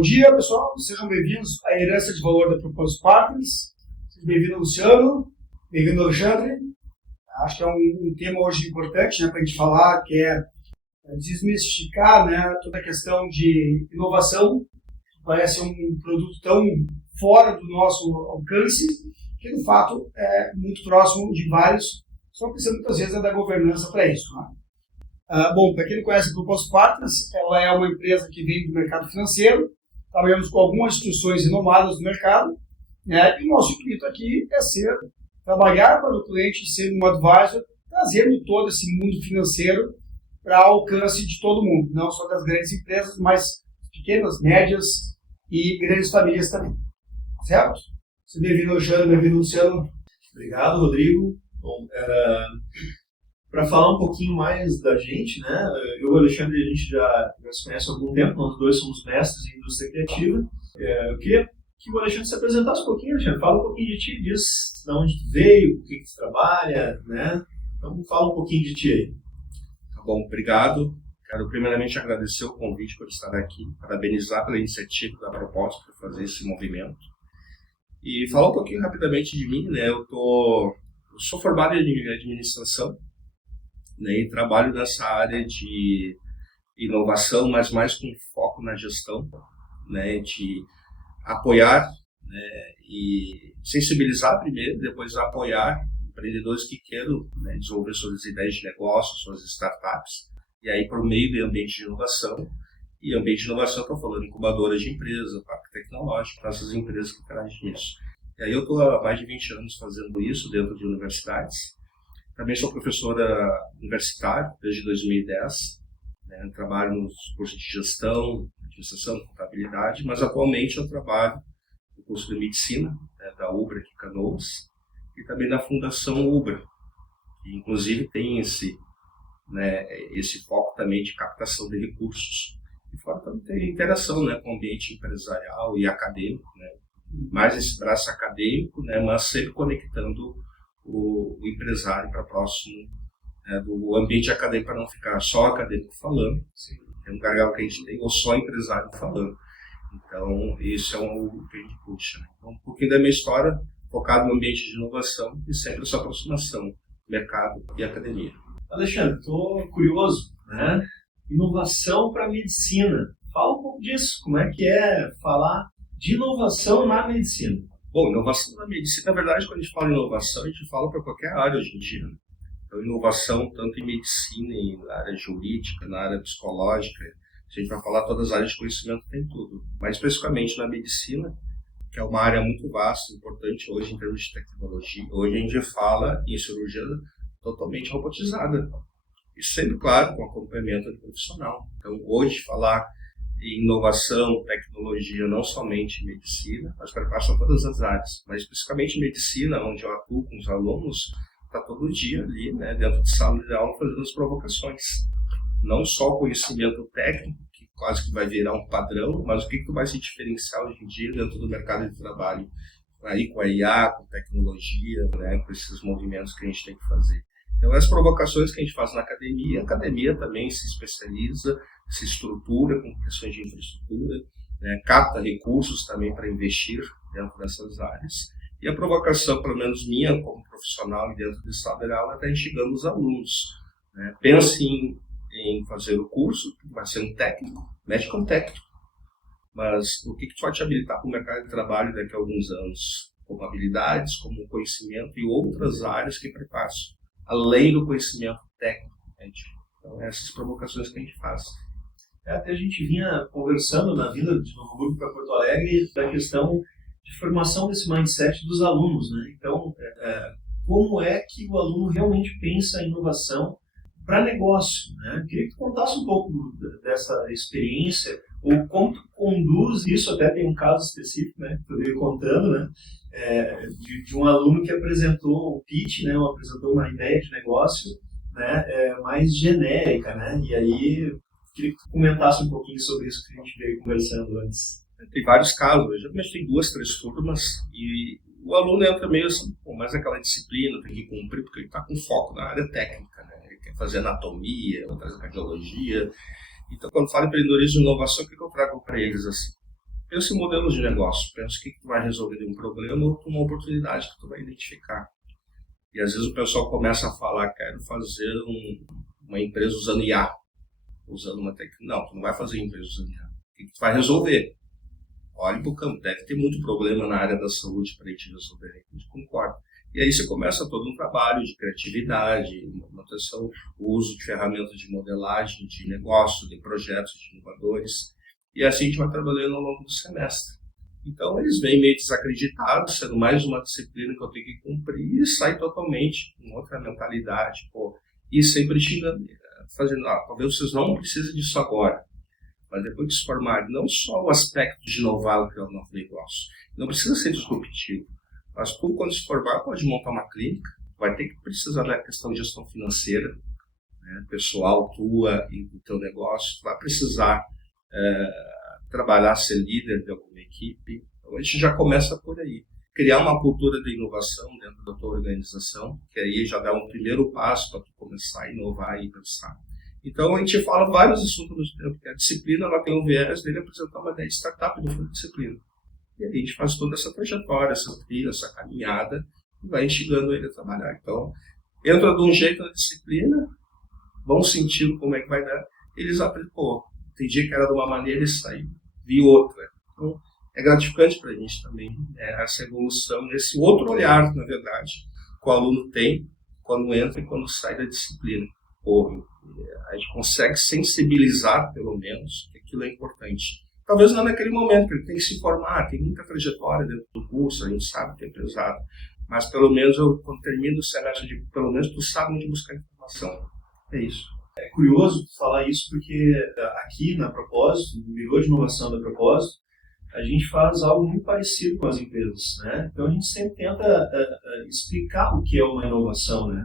Bom dia, pessoal. Sejam bem-vindos à Herança de Valor da Propósito Partners. Seja bem-vindo, Luciano. Bem-vindo, Alexandre. Acho que é um tema hoje importante, para a gente falar, que é desmistificar, toda a questão de inovação. Parece um produto tão fora do nosso alcance, que, no fato, é muito próximo de vários, só precisa muitas vezes da governança para isso. Bom, para quem não conhece a Propósito Partners, ela é uma empresa que vem do mercado financeiro, trabalhamos com algumas instituições renomadas do mercado, e o nosso intuito aqui é trabalhar para o cliente, ser um advisor, trazendo todo esse mundo financeiro para alcance de todo mundo, não só das grandes empresas, mas pequenas, médias e grandes famílias também. Certo? Seja bem-vindo, Alexandre, bem-vindo, Luciano. Obrigado, Rodrigo. Bom, para falar um pouquinho mais da gente, eu e o Alexandre, a gente já se conhece há algum tempo, nós dois somos mestres em indústria criativa. Eu queria que o Alexandre se apresentasse um pouquinho, Alexandre. Fala um pouquinho de ti, diz de onde tu veio, o que tu trabalha, Então, fala um pouquinho de ti aí. Tá bom, obrigado. Quero primeiramente agradecer o convite por estar aqui, parabenizar pela iniciativa da Propósito por fazer esse movimento. E falar um pouquinho rapidamente de mim, eu sou formado em administração, e trabalho nessa área de inovação, mas mais com foco na gestão, de apoiar, e sensibilizar primeiro, depois apoiar empreendedores que queiram desenvolver suas ideias de negócio, suas startups, e aí por meio do ambiente de inovação. E ambiente de inovação, estou falando incubadoras de empresas, parque tecnológico, essas empresas que interagem nisso. E aí eu estou há mais de 20 anos fazendo isso dentro de universidades. Também sou professora universitária desde 2010. Trabalho nos cursos de gestão, administração, contabilidade, mas atualmente eu trabalho no curso de medicina da UBRA aqui em Canoas e também na Fundação UBRA, que inclusive tem esse foco também de captação de recursos. E fora também tem interação com o ambiente empresarial e acadêmico, mais esse braço acadêmico, mas sempre conectando o empresário para próximo do ambiente acadêmico, para não ficar só acadêmico falando, tem um gargalo que a gente tem, ou só empresário falando. Então, isso é um que a gente puxa. Então, um pouquinho da minha história, focado no ambiente de inovação e sempre essa aproximação, mercado e academia. Alexandre, estou curioso, Inovação para a medicina. Fala um pouco disso, como é que é falar de inovação na medicina? Bom, inovação na medicina, na verdade, quando a gente fala em inovação, a gente fala para qualquer área hoje em dia. Então, inovação tanto em medicina, na área jurídica, na área psicológica. Se a gente vai falar todas as áreas de conhecimento, tem tudo. Mais especificamente na medicina, que é uma área muito vasta, importante hoje em termos de tecnologia. Hoje a gente fala em cirurgia totalmente robotizada. E sempre, claro, com acompanhamento do profissional. Então, hoje, falar em inovação, tecnologia, não somente em medicina, mas perpassa todas as áreas. Mas, especificamente em medicina, onde eu atuo com os alunos, está todo dia ali, dentro de sala de aula, fazendo as provocações. Não só o conhecimento técnico, que quase que vai virar um padrão, mas o que vai se diferenciar hoje em dia dentro do mercado de trabalho, aí com a IA, com tecnologia, com esses movimentos que a gente tem que fazer. Então, as provocações que a gente faz na academia, a academia também se especializa, se estrutura com questões de infraestrutura, capta recursos também para investir dentro dessas áreas. E a provocação, pelo menos minha, como profissional e dentro de sala de aula, está instigando os alunos. Pense em fazer o curso, que vai ser um técnico, mexe com técnico, mas o que vai te habilitar para o mercado de trabalho daqui a alguns anos? Como habilidades, como conhecimento e outras áreas que preparam, além do conhecimento técnico. Então, essas provocações que a gente faz. Até a gente vinha conversando na vinda de Novo Hamburgo para Porto Alegre da questão de formação desse mindset dos alunos. Então, como é que o aluno realmente pensa em inovação para negócio? Queria que tu contasse um pouco dessa experiência, ou como tu conduz isso. Até tem um caso específico, que tu veio contando, de um aluno que apresentou um pitch, apresentou uma ideia de negócio, mais genérica, e aí queria que tu comentasse um pouquinho sobre isso que a gente veio conversando antes. Tem vários casos, eu já mexi em 2, 3 turmas e o aluno entra meio assim, mais aquela disciplina, tem que cumprir, porque ele está com foco na área técnica, ele quer fazer anatomia, outras cardiologia. Então, quando falo em empreendedorismo e inovação, o que eu trago para eles assim? pensa em modelos de negócio, pensa o que tu vai resolver de um problema ou uma oportunidade que tu vai identificar. E às vezes o pessoal começa a falar, quero fazer uma empresa usando IA, usando uma técnica. Não, tu não vai fazer empresa usando IA. O que tu vai resolver? Olhe para o campo, deve ter muito problema na área da saúde para a gente resolver, a gente concorda. E aí você começa todo um trabalho de criatividade, manutenção, o uso de ferramentas de modelagem, de negócio, de projetos, de inovadores. E assim a gente vai trabalhando ao longo do semestre. Então eles vêm meio desacreditados, sendo mais uma disciplina que eu tenho que cumprir, e sai totalmente com outra mentalidade, e sempre xingando, fazendo, talvez vocês não precisem disso agora, mas depois de se formarem, não só o aspecto de inovar o que é o novo negócio, não precisa ser disruptivo, mas tu, quando se formar, pode montar uma clínica, vai ter que precisar da questão de gestão financeira, né, pessoal tua e do teu negócio, vai precisar trabalhar, ser líder de alguma equipe. Então a gente já começa por aí. Criar uma cultura de inovação dentro da tua organização, que aí já dá um primeiro passo para tu começar a inovar e pensar. Então a gente fala vários assuntos ao mesmo tempo, porque a disciplina ela tem um viés dele apresentar uma ideia de startup dentro da disciplina. E aí a gente faz toda essa trajetória, essa trilha, essa caminhada, e vai instigando ele a trabalhar. Então, entra de um jeito na disciplina, vão sentindo como é que vai dar, eles aprendem, tem dia que era de uma maneira e sai, vi outra. Então, é gratificante para a gente também essa evolução, esse outro olhar, na verdade, que o aluno tem quando entra e quando sai da disciplina. A gente consegue sensibilizar, pelo menos, que aquilo é importante. Talvez não naquele momento, porque ele tem que se formar, tem muita trajetória dentro do curso, a gente sabe que é pesado, mas pelo menos quando termino o semestre, pelo menos tu sabe onde buscar informação. É isso. É curioso falar isso porque aqui na Propósito, no Biro de Inovação da Propósito, a gente faz algo muito parecido com as empresas, né? Então a gente sempre tenta explicar o que é uma inovação, né?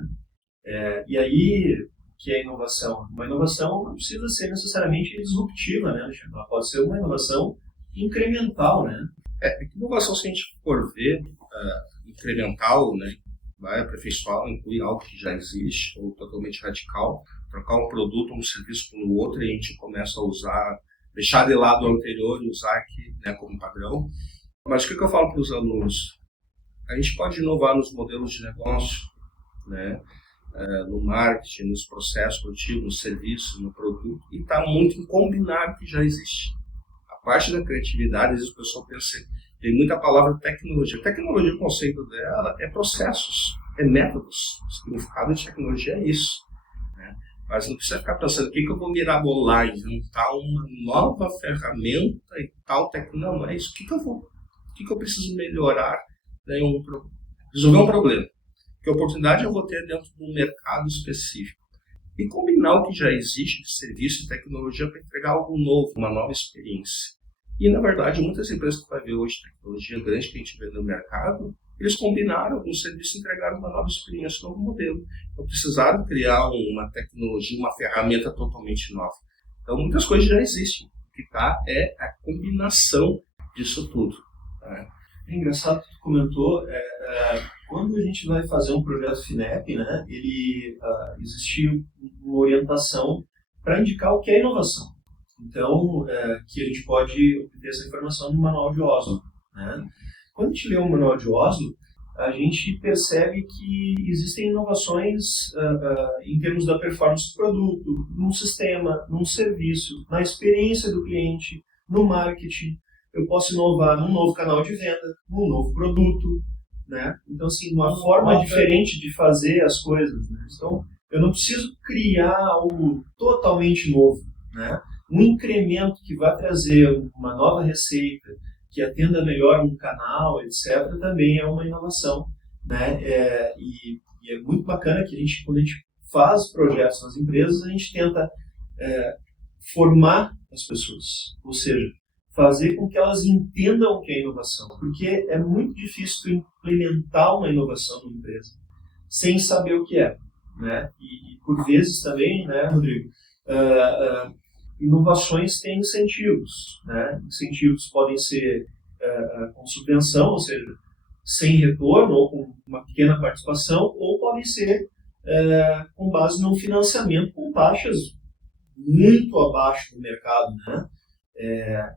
E aí, o que é inovação? Uma inovação não precisa ser necessariamente disruptiva, né, Alexandre? Ela pode ser uma inovação incremental, né? Inovação, se a gente for ver, incremental, né, vai aperfeiçoar, inclui algo que já existe, ou totalmente radical, trocar um produto ou um serviço pelo outro e a gente começa a usar, deixar de lado o anterior e usar aqui, né, como padrão. Mas o que eu falo para os alunos? A gente pode inovar nos modelos de negócio, né, no marketing, nos processos produtivos, no serviço, no produto, e está muito em combinar o que já existe. A parte da criatividade, às vezes o pessoal pensa, tem muita palavra tecnologia. Tecnologia, o conceito dela é processos, é métodos. O significado de tecnologia é isso. Né? Mas não precisa ficar pensando, o que eu vou mirabolar, inventar uma nova ferramenta e tal tecnologia. Não é isso. O que eu preciso melhorar? Resolver um problema. Que oportunidade eu vou ter dentro de um mercado específico. E combinar o que já existe de serviço e tecnologia para entregar algo novo, uma nova experiência. E, na verdade, muitas empresas que vai ver hoje tecnologia grande que a gente vê no mercado, eles combinaram algum serviço e entregaram uma nova experiência, um novo modelo. Não precisaram criar uma tecnologia, uma ferramenta totalmente nova. Então, muitas coisas já existem. O que está é a combinação disso tudo. Né? É engraçado que tu comentou, quando a gente vai fazer um projeto FINEP, né, existe uma orientação para indicar o que é inovação. Então, que a gente pode obter essa informação no Manual de Oslo. Né? Quando a gente lê o Manual de Oslo, a gente percebe que existem inovações em termos da performance do produto, num sistema, num serviço, na experiência do cliente, no marketing. Eu posso inovar num novo canal de venda, num novo produto, né? Então, assim, uma forma diferente de fazer as coisas, né? Então, eu não preciso criar algo totalmente novo, né? Um incremento que vai trazer uma nova receita, que atenda melhor um canal, etc., também é uma inovação, né? E é muito bacana que quando a gente faz projetos nas empresas, a gente tenta formar as pessoas, ou seja, fazer com que elas entendam o que é inovação, porque é muito difícil implementar uma inovação numa empresa sem saber o que é, né? E por vezes também, né, Rodrigo, inovações têm incentivos, né? Incentivos podem ser com subvenção, ou seja, sem retorno ou com uma pequena participação, ou podem ser com base num financiamento com taxas muito abaixo do mercado, né?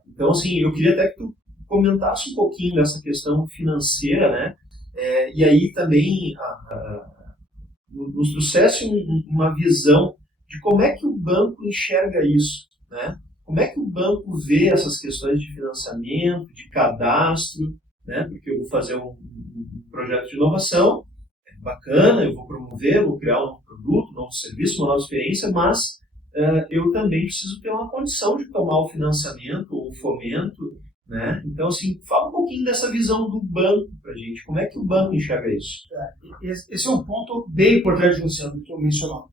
Então, assim, eu queria até que tu comentasse um pouquinho dessa questão financeira, né? E aí também nos trouxesse uma visão de como é que o banco enxerga isso, né? Como é que o banco vê essas questões de financiamento, de cadastro, né? Porque eu vou fazer um projeto de inovação, é bacana, eu vou promover, vou criar um novo produto, um novo serviço, uma nova experiência, mas eu também preciso ter uma condição de tomar o financiamento ou o fomento, né? Então, assim, fala um pouquinho dessa visão do banco para a gente. Como é que o banco enxerga isso? Esse é um ponto bem importante, Luciano, que eu mencionou.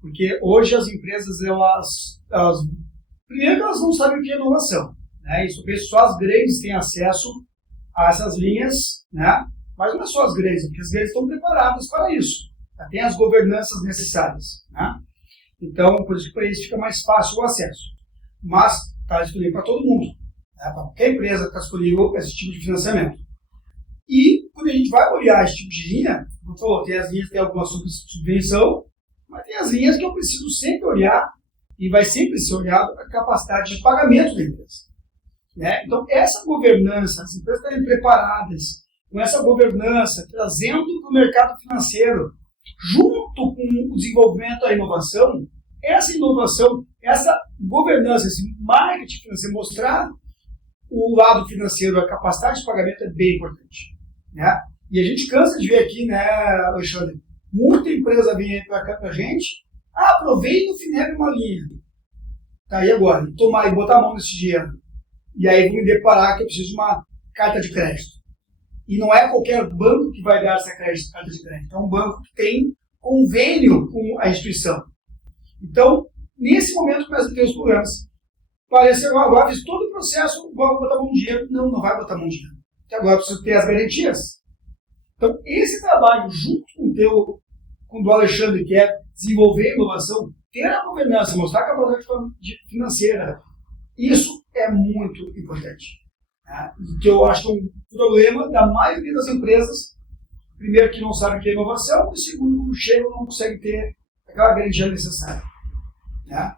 Porque hoje as empresas, primeiro que elas não sabem o que é inovação, né? Isso só as grandes têm acesso a essas linhas, né? Mas não é só as grandes, porque as grandes estão preparadas para isso. Tem as governanças necessárias, né? Então, por isso que para eles fica mais fácil o acesso. Mas está disponível para todo mundo, né? Para qualquer empresa está disponível esse tipo de financiamento. E quando a gente vai olhar esse tipo de linha, como falou, tem as linhas que tem alguma subvenção, mas tem as linhas que eu preciso sempre olhar, e vai sempre ser olhado a capacidade de pagamento da empresa, né? Então, essa governança, as empresas estarem preparadas com essa governança, trazendo para o mercado financeiro, junto com o desenvolvimento da inovação, essa governança, esse marketing financeiro, mostrar o lado financeiro, a capacidade de pagamento é bem importante, né? E a gente cansa de ver aqui, né, Alexandre, muita empresa vem para cá para a gente, aproveita o FINEP uma linha, tá aí agora, e botar a mão nesse dinheiro, e aí vou me deparar que eu preciso de uma carta de crédito. E não é qualquer banco que vai dar essa carta de crédito, é um banco que tem convênio com a instituição. Então, nesse momento começa a ter os problemas. Parece que agora fiz todo o processo, vou botar mão de dinheiro. Não vai botar mão de dinheiro. Porque agora preciso ter as garantias. Então, esse trabalho, junto com o do Alexandre, que é desenvolver a inovação, ter a governança, mostrar a capacidade financeira, isso é muito importante. Né? Que eu acho que é um problema da maioria das empresas, primeiro, que não sabem o que é inovação, e segundo, quando chegam, não conseguem ter aquela garantia necessária. Né?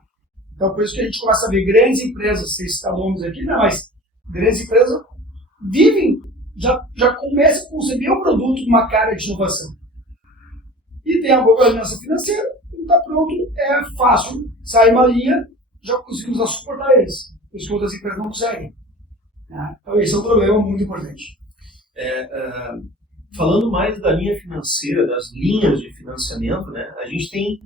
Então, por isso que a gente começa a ver grandes empresas, vocês citam nomes aqui, não, mas grandes empresas vivem, já começam a conceber o produto com uma cara de inovação. E tem a governança financeira, está pronto, é fácil, sai uma linha, já conseguimos suportar eles. Por isso que outras empresas não conseguem. Né? Então, esse é um problema muito importante. Falando mais da linha financeira, das linhas de financiamento, né, a gente tem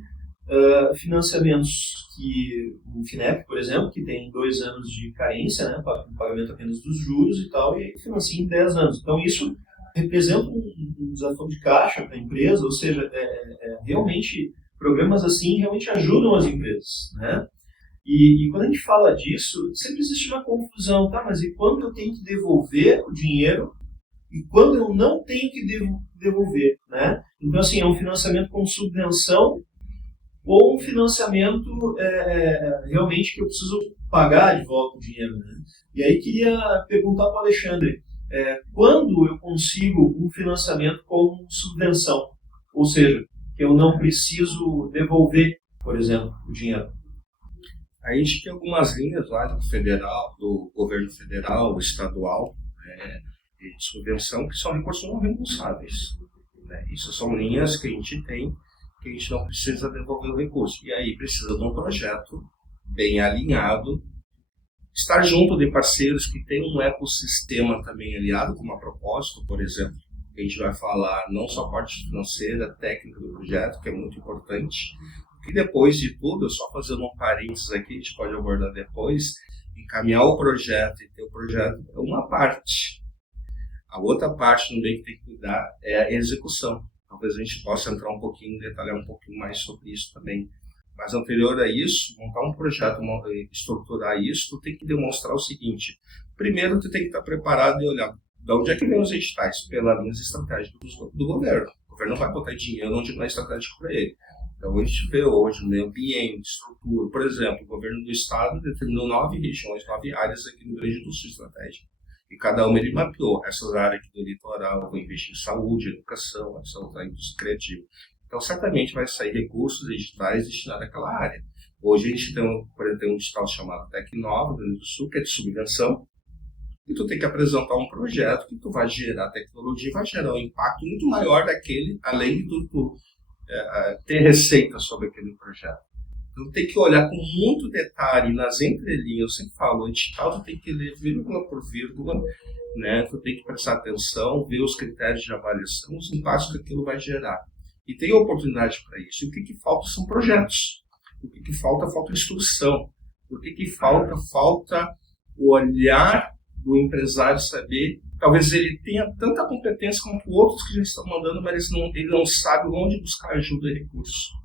financiamentos que o FINEP, por exemplo, que tem 2 anos de carência, né, pagamento apenas dos juros e tal, e financia em 10 anos. Então, isso representa um desafio de caixa para a empresa, ou seja, realmente, programas assim realmente ajudam as empresas, né? E quando a gente fala disso, sempre existe uma confusão, tá? Mas e quando eu tenho que devolver o dinheiro e quando eu não tenho que devolver, né? Então, assim, é um financiamento com subvenção ou um financiamento realmente que eu preciso pagar de volta o dinheiro, né? E aí queria perguntar para o Alexandre, quando eu consigo um financiamento com subvenção? Ou seja, que eu não preciso devolver, por exemplo, o dinheiro. A gente tem algumas linhas lá do governo federal, estadual, de subvenção, que são recursos não reembolsáveis. Né? Isso são linhas que a gente tem, que a gente não precisa devolver o recurso. E aí precisa de um projeto bem alinhado, estar junto de parceiros que têm um ecossistema também aliado, como a propósito, por exemplo. A gente vai falar não só a parte financeira, técnica do projeto, que é muito importante, e depois de tudo, só fazendo um parênteses aqui, a gente pode abordar depois, encaminhar o projeto e ter o projeto é uma parte. A outra parte também que tem que cuidar é a execução. Talvez a gente possa entrar um pouquinho, detalhar um pouquinho mais sobre isso também. Mas anterior a isso, montar um projeto, estruturar isso, tu tem que demonstrar o seguinte. Primeiro, tu tem que estar preparado e olhar de onde é que vem os editais? Pelas linhas estratégicas do governo. O governo não vai botar dinheiro onde não é estratégico para ele. Então, a gente vê hoje no meio ambiente, estrutura. Por exemplo, o governo do estado determinou 9 regiões, 9 áreas aqui no Rio Grande do Sul estratégicas. E cada uma ele mapeou. Essas áreas aqui do litoral vão investir em saúde, educação, ação da indústria criativa. Então, certamente vai sair recursos editais destinados àquela área. Hoje a gente tem um edital chamado Tecnova, no Rio Grande do Sul, que é de subvenção. E tu tem que apresentar um projeto que tu vai gerar tecnologia, vai gerar um impacto muito maior daquele, além de tu ter receita sobre aquele projeto. Então tem que olhar com muito detalhe nas entrelinhas. Eu sempre falo, o edital tu tem que ler vírgula por vírgula, né? Tu tem que prestar atenção, ver os critérios de avaliação, os impactos que aquilo vai gerar. E tem oportunidade para isso. E o que falta são projetos. O que falta instrução. O que falta? Falta o olhar do empresário saber. Talvez ele tenha tanta competência quanto outros que já estão mandando, mas ele não sabe onde buscar ajuda e recurso.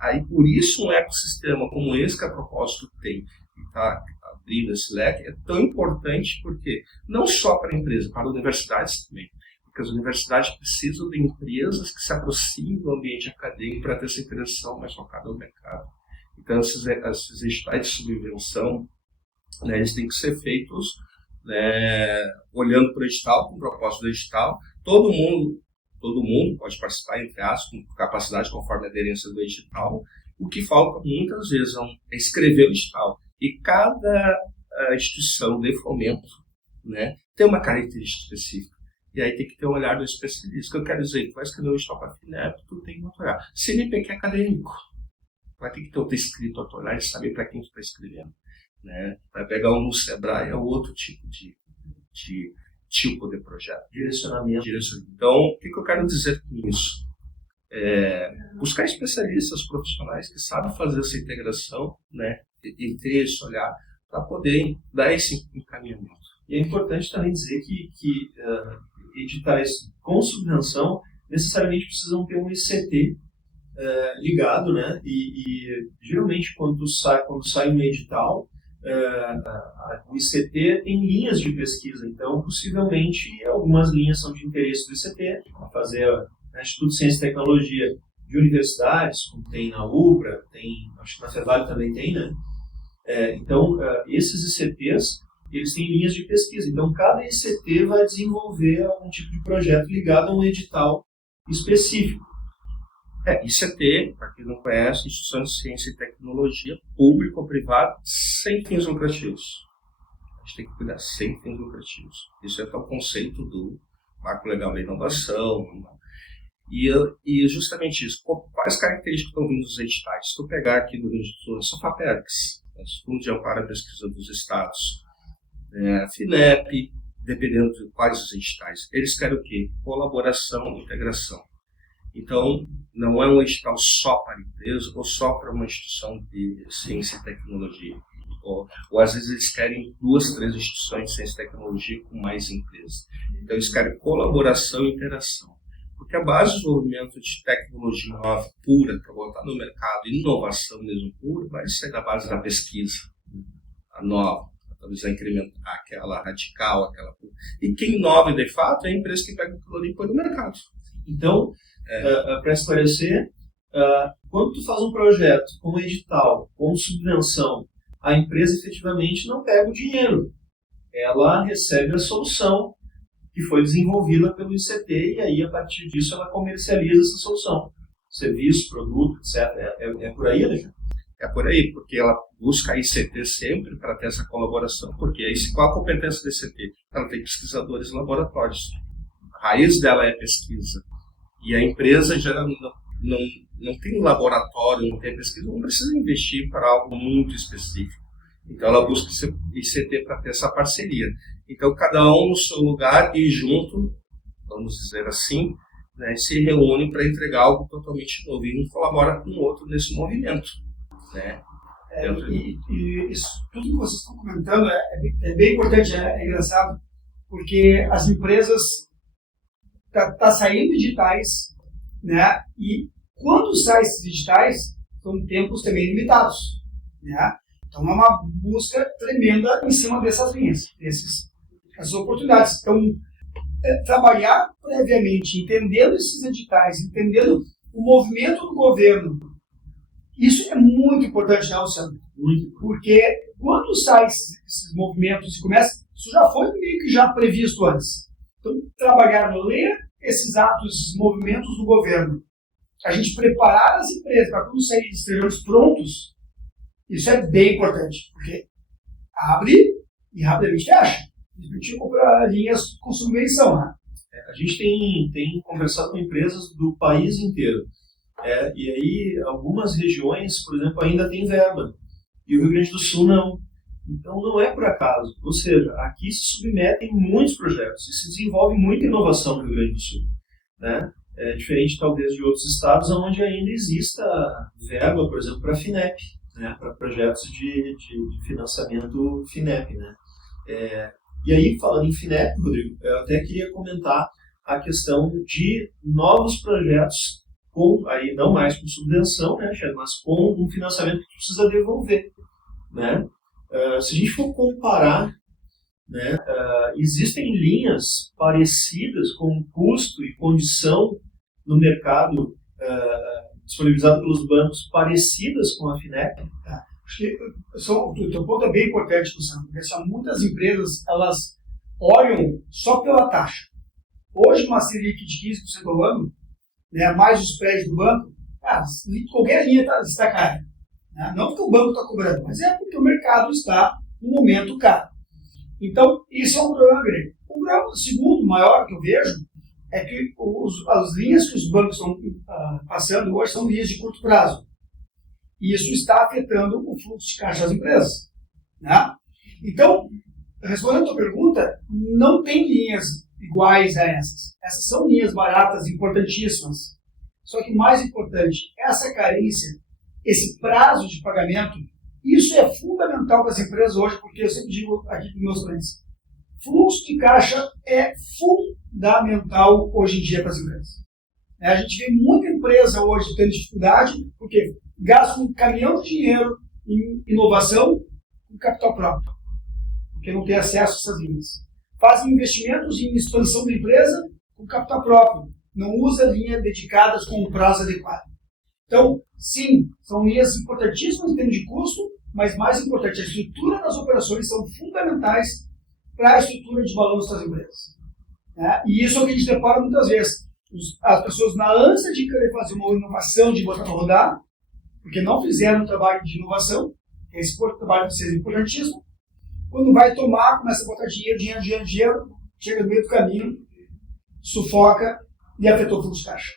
Aí, por isso, um ecossistema como esse que a Propósito tem, que está abrindo esse leque, é tão importante, porque não só para a empresa, para as universidades também. Porque as universidades precisam de empresas que se aproximem do ambiente acadêmico para ter essa interação mais focada no mercado. Então, esses editais de subvenção, né, eles têm que ser feitos, né, olhando para o edital, com o propósito do edital. Todo mundo pode participar, entre aspas, com capacidade conforme a aderência do edital. O que falta muitas vezes é escrever o edital. E cada instituição de fomento, né, tem uma característica específica. E aí tem que ter um olhar do especialista. O que eu quero dizer, tu vai escrever o edital para a FINEP, tu tem que olhar. CNPq é acadêmico. Vai ter que ter o teu escrito a olhar e saber para quem tu está escrevendo. Né? Vai pegar um no Sebrae, é outro tipo de projeto. Direcionamento. Então, o que eu quero dizer com isso? Buscar especialistas profissionais que sabem fazer essa integração, né? E ter esse olhar para poder dar esse encaminhamento. E é importante também dizer que editais com subvenção necessariamente precisam ter um ICT ligado, né? E geralmente quando sai um edital, o ICT tem linhas de pesquisa, então possivelmente algumas linhas são de interesse do ICT, a fazer Instituto de Ciência e Tecnologia de universidades, como tem na UBRA, acho que na FEVALE também tem, né? Então esses ICTs, eles têm linhas de pesquisa, então cada ICT vai desenvolver algum tipo de projeto ligado a um edital específico. ICT, para quem não conhece, Instituição de Ciência e Tecnologia, público ou privado, sem fins lucrativos. A gente tem que cuidar sem fins lucrativos. Isso é o conceito do Marco Legal da Inovação. E justamente isso. Quais características estão vindo dos editais? Se tu pegar aqui no Rio Grande do Sul, são FAPERGS, Fundo de Amparo à Pesquisa dos Estados, FINEP, dependendo de quais os editais. Eles querem o quê? Colaboração e integração. Então, não é um edital só para a empresa ou só para uma instituição de ciência e tecnologia. Ou às vezes eles querem 2, 3 instituições de ciência e tecnologia com mais empresas. Então, eles querem colaboração e interação. Porque a base do desenvolvimento de tecnologia nova, pura, para botar no mercado, inovação mesmo pura, vai ser da base da pesquisa, a nova. Talvez a incrementar aquela radical, aquela... E quem inova de fato é a empresa que pega aquilo ali e põe no mercado. Então, para esclarecer, quando tu faz um projeto com edital, com subvenção, a empresa efetivamente não pega o dinheiro. Ela recebe a solução que foi desenvolvida pelo ICT e aí, a partir disso, ela comercializa essa solução. Serviço, produto, etc. É por aí, Alexandre? É por aí, porque ela busca a ICT sempre para ter essa colaboração. Porque aí, qual a competência da ICT? Ela tem pesquisadores em laboratórios. A raiz dela é pesquisa. E a empresa já não tem laboratório, não tem pesquisa, não precisa investir para algo muito específico. Então, ela busca ICT para ter essa parceria. Então, cada um no seu lugar e junto, vamos dizer assim, né, se reúne para entregar algo totalmente novo. E um colabora com o outro nesse movimento. Né? E isso, tudo que vocês estão comentando é bem importante, é engraçado, porque as empresas tá saindo digitais, né? E quando saem esses digitais, são tempos também limitados, né? Então é uma busca tremenda em cima dessas linhas, essas oportunidades. Então, trabalhar previamente, entendendo esses editais, entendendo o movimento do governo, isso é muito importante, né, Luciano? Porque quando saem esses movimentos e começa, isso já foi meio que já previsto antes. Então, trabalhar, ler esses atos, esses movimentos do governo, a gente preparar as empresas para quando sair estejamos prontos, isso é bem importante, porque abre e rapidamente fecha. Eles permitiam comprar linhas com subvenção, né? A gente tem conversado com empresas do país inteiro. E aí, algumas regiões, por exemplo, ainda tem verba. E o Rio Grande do Sul não. Então, não é por acaso. Ou seja, aqui se submetem muitos projetos e se desenvolve muita inovação no Rio Grande do Sul, né? Diferente, talvez, de outros estados onde ainda exista verba, por exemplo, para a FINEP, né? Para projetos de financiamento FINEP, né? E aí, falando em FINEP, Rodrigo, eu até queria comentar a questão de novos projetos, aí não mais com subvenção, né, mas com um financiamento que precisa devolver, né? Se a gente for comparar, né, existem linhas parecidas com custo e condição no mercado disponibilizado pelos bancos parecidas com a FINEP? Acho que o teu ponto é bem importante, Luciano, porque muitas empresas elas olham só pela taxa. Hoje, uma Selic de 15% ao ano, né, mais os prédios do banco, qualquer linha está cara. Né? Não porque o banco está cobrando, mas é porque o mercado está, no momento, caro. Então, isso é um problema grande. O problema segundo, maior que eu vejo, é que as linhas que os bancos estão passando hoje são linhas de curto prazo. E isso está afetando o fluxo de caixa das empresas. Né? Então, respondendo a tua pergunta, não tem linhas iguais a essas. Essas são linhas baratas, importantíssimas. Só que mais importante, essa carência, esse prazo de pagamento, isso é fundamental para as empresas hoje, porque eu sempre digo aqui para os meus clientes, fluxo de caixa é fundamental hoje em dia para as empresas. A gente vê muita empresa hoje tendo dificuldade, porque gasta um caminhão de dinheiro em inovação com capital próprio, porque não tem acesso a essas linhas. Fazem investimentos em expansão da empresa com capital próprio, não usa linhas dedicadas com um prazo adequado. Então, sim, são linhas importantíssimas em termos de custo, mas mais importante, a estrutura das operações são fundamentais para a estrutura de balanço das empresas. Né? E isso é o que a gente depara muitas vezes. As pessoas, na ânsia de querer fazer uma inovação, de botar para rodar, porque não fizeram um trabalho de inovação, que esse trabalho de ser importantíssimo, quando vai tomar, começa a botar dinheiro, chega no meio do caminho, sufoca e afetou o fluxo de caixa.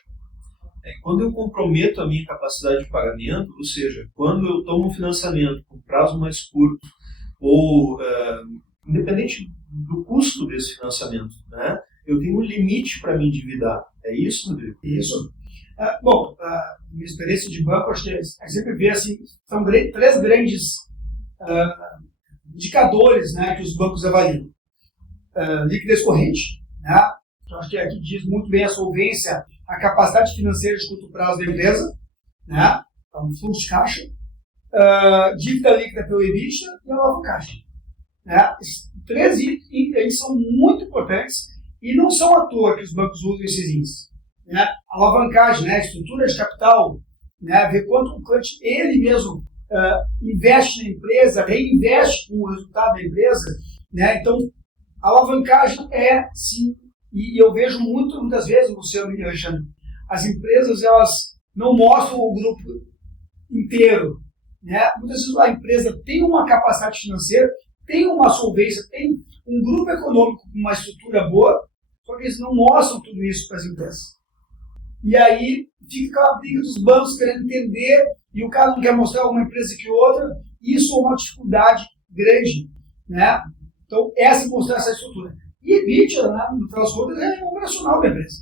Quando eu comprometo a minha capacidade de pagamento, ou seja, quando eu tomo um financiamento com prazo mais curto, ou independente do custo desse financiamento, né, eu tenho um limite para me endividar. É isso, Rodrigo? Isso. Bom, minha experiência de banco, acho que a gente sempre vê assim, são três grandes indicadores, né, que os bancos avaliam. Liquidez corrente, né? Eu acho que aqui diz muito bem a solvência, a capacidade financeira de curto prazo da empresa, né? Então, fluxo de caixa, dívida líquida pelo EBITDA e alavancagem. Né? Esses três itens são muito importantes e não são à toa que os bancos usam esses índices. Né? Alavancagem, né? Estrutura de capital, né? Ver quanto o cliente, ele mesmo, investe na empresa, reinveste com o resultado da empresa. Né? Então, a alavancagem é, sim, e eu vejo muitas vezes, Luciano e Alexandre, as empresas elas não mostram o grupo inteiro. Né? Muitas vezes a empresa tem uma capacidade financeira, tem uma solvência, tem um grupo econômico com uma estrutura boa, só que eles não mostram tudo isso para as empresas. E aí fica aquela briga dos bancos querendo entender, e o cara não quer mostrar uma empresa que outra, isso é uma dificuldade grande. Né? Então, mostrar essa estrutura. E EBITDA, né, no final das contas, é o operacional da empresa.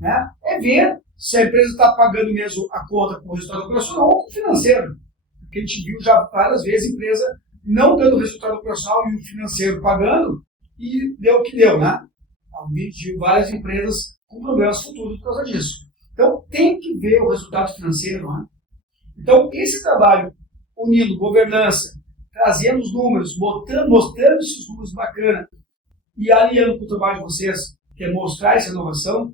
Né? É ver se a empresa está pagando mesmo a conta com o resultado operacional ou com o financeiro. Porque a gente viu já várias vezes a empresa não dando resultado operacional e o financeiro pagando, e deu o que deu. Né? A gente viu várias empresas com problemas futuros por causa disso. Então, tem que ver o resultado financeiro. Né? Então, esse trabalho unindo governança, trazendo os números, mostrando esses números bacanas e aliando com o trabalho de vocês, que é mostrar essa inovação,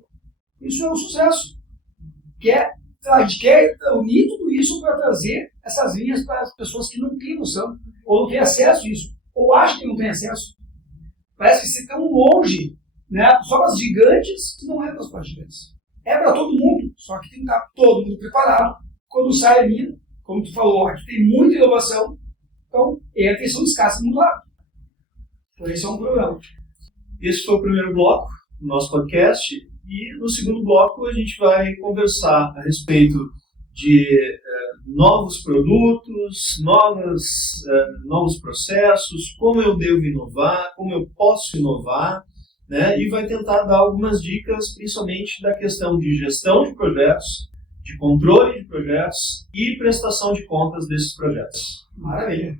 isso é um sucesso. A gente quer unir tudo isso para trazer essas linhas para as pessoas que não têm noção, ou não têm acesso a isso, ou acham que não têm acesso. Parece que você está tão longe, né? Só para as gigantes, não é para as gigantes. É para todo mundo, só que tem que estar todo mundo preparado. Quando sai a mina, como tu falou, aqui tem muita inovação, então é a atenção escassa muito rápido. Então esse é um programa. Esse foi o primeiro bloco do nosso podcast, e no segundo bloco a gente vai conversar a respeito de novos produtos, novos processos, como eu devo inovar, como eu posso inovar, né? E vai tentar dar algumas dicas, principalmente da questão de gestão de projetos, de controle de projetos e prestação de contas desses projetos. Maravilha.